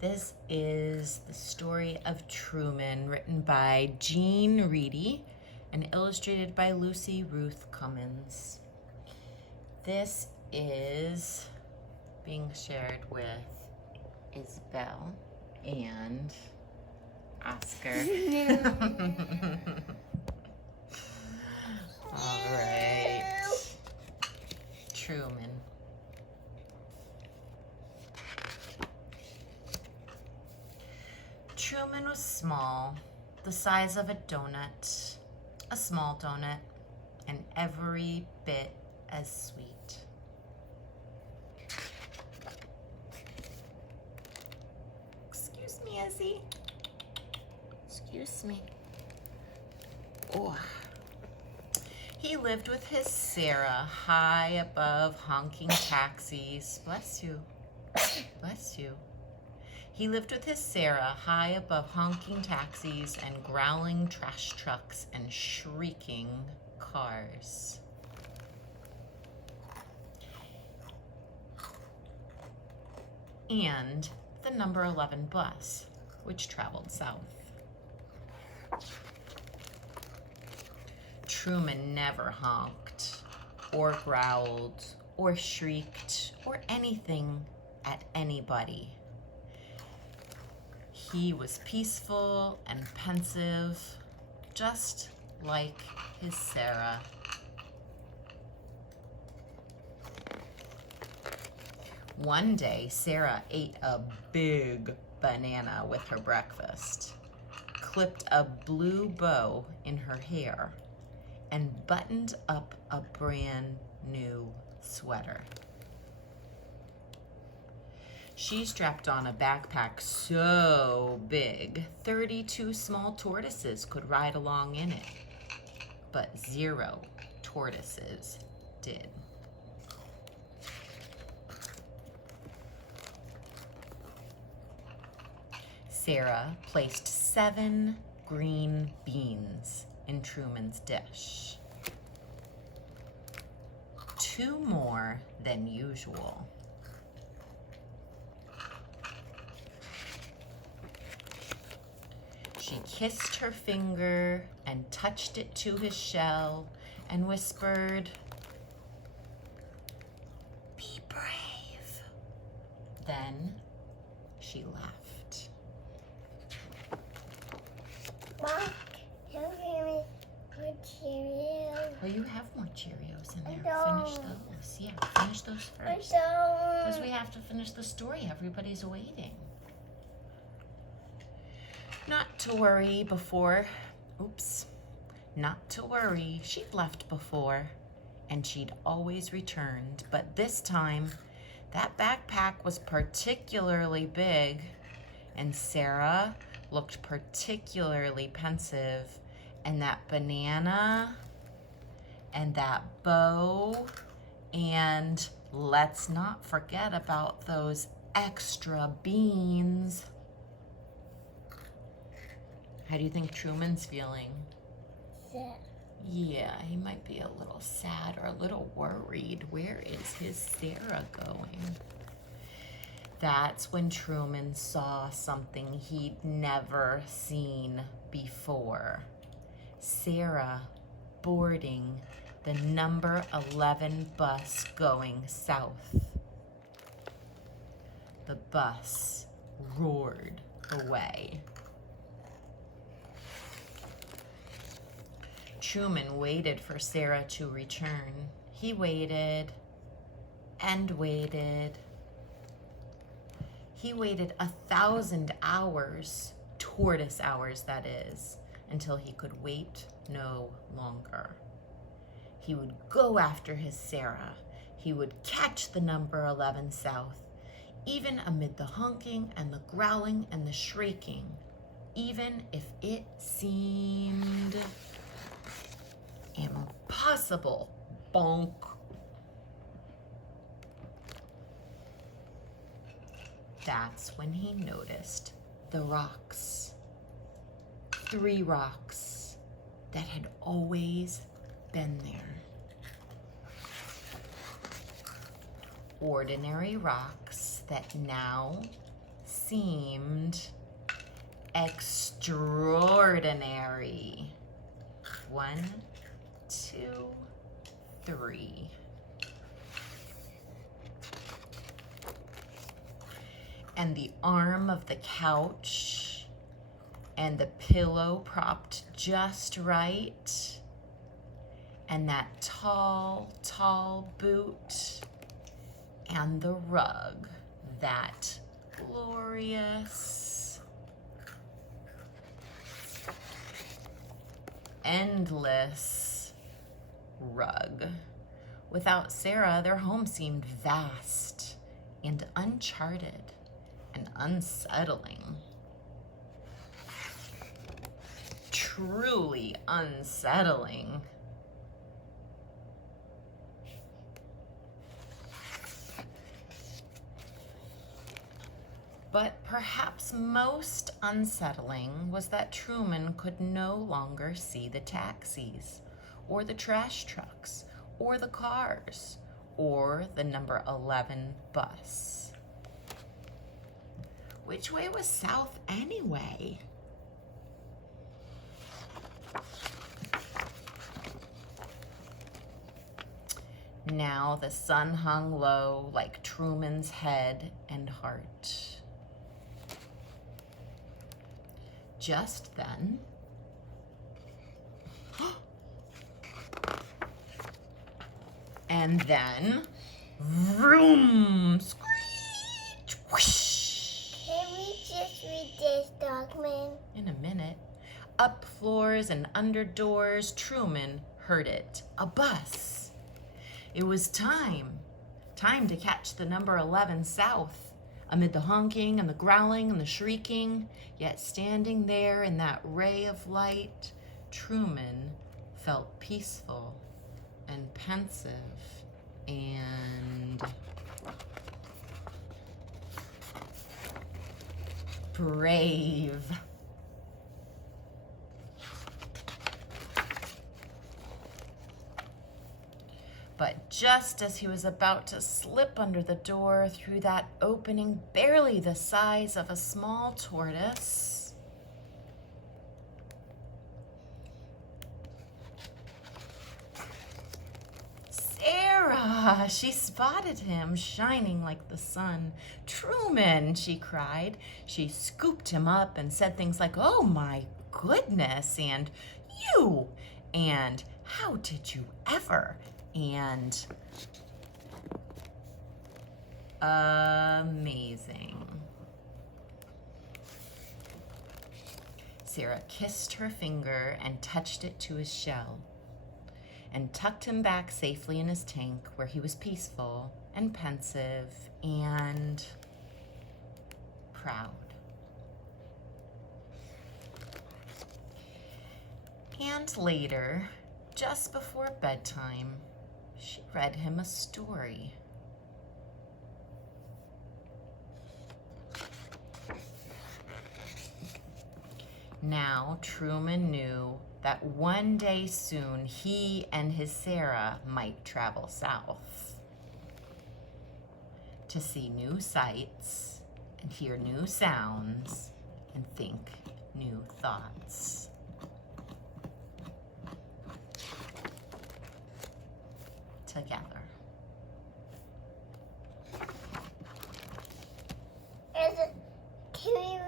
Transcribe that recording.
This is the story of Truman, written by Jean Reedy and illustrated by Lucy Ruth Cummins. This is being shared with Isabel and Oscar. All right. Truman. Truman was small, the size of a donut, a small donut, and every bit as sweet. Excuse me, Izzy. Excuse me. Oh. He lived with his Sarah high above honking taxis. Bless you. Bless you. He lived with his Sarah high above honking taxis and growling trash trucks and shrieking cars. And the number 11 bus, which traveled south. Truman never honked or growled or shrieked or anything at anybody. He was peaceful and pensive, just like his Sarah. One day, Sarah ate a big banana with her breakfast, clipped a blue bow in her hair, and buttoned up a brand new sweater. She strapped on a backpack so big, 32 small tortoises could ride along in it, but 0 tortoises did. Sarah placed 7 green beans in Truman's dish, 2 more than usual. She kissed her finger and touched it to his shell and whispered, "Be brave." Then she left. Mom, can you give me more Cheerios? Well, you have more Cheerios in there. I Finish don't. those. Yeah, finish those I first. don't. Because we have to finish the story. Everybody's waiting. Not to worry, she'd left before, and she'd always returned. But this time, that backpack was particularly big, and Sarah looked particularly pensive, and that banana, and that bow, and let's not forget about those extra beans. How do you think Truman's feeling? Sad. Yeah, he might be a little sad or a little worried. Where is his Sarah going? That's when Truman saw something he'd never seen before. Sarah boarding the number 11 bus going south. The bus roared away. Truman waited for Sarah to return. He waited and waited. He waited 1,000 hours, tortoise hours that is, until he could wait no longer. He would go after his Sarah. He would catch the number 11 south, even amid the honking and the growling and the shrieking, even if it seemed impossible. Bonk. That's when he noticed the rocks. 3 rocks that had always been there. Ordinary rocks that now seemed extraordinary. 1, 2, 3. And the arm of the couch and the pillow propped just right, and that tall, tall boot, and the rug, that glorious, endless rug. Without Sarah, their home seemed vast and uncharted and unsettling. Truly unsettling. But perhaps most unsettling was that Truman could no longer see the taxis, or the trash trucks, or the cars, or the number 11 bus. Which way was south anyway? Now the sun hung low like Truman's head and heart. Just then, and then, vroom, screech, whoosh. Can we just read this document? In a minute, up floors and under doors, Truman heard it. A bus. It was time to catch the number 11 south. Amid the honking and the growling and the shrieking, yet standing there in that ray of light, Truman felt peaceful and pensive and brave. But just as he was about to slip under the door through that opening barely the size of a small tortoise, Sarah! She spotted him, shining like the sun. "Truman!" she cried. She scooped him up and said things like, "Oh my goodness," and "You," and "How did you ever?" and amazing. Sarah kissed her finger and touched it to his shell and tucked him back safely in his tank where he was peaceful and pensive and proud. And later, just before bedtime, she read him a story. Now Truman knew that one day soon he and his Sarah might travel south to see new sights and hear new sounds and think new thoughts. Together. Can we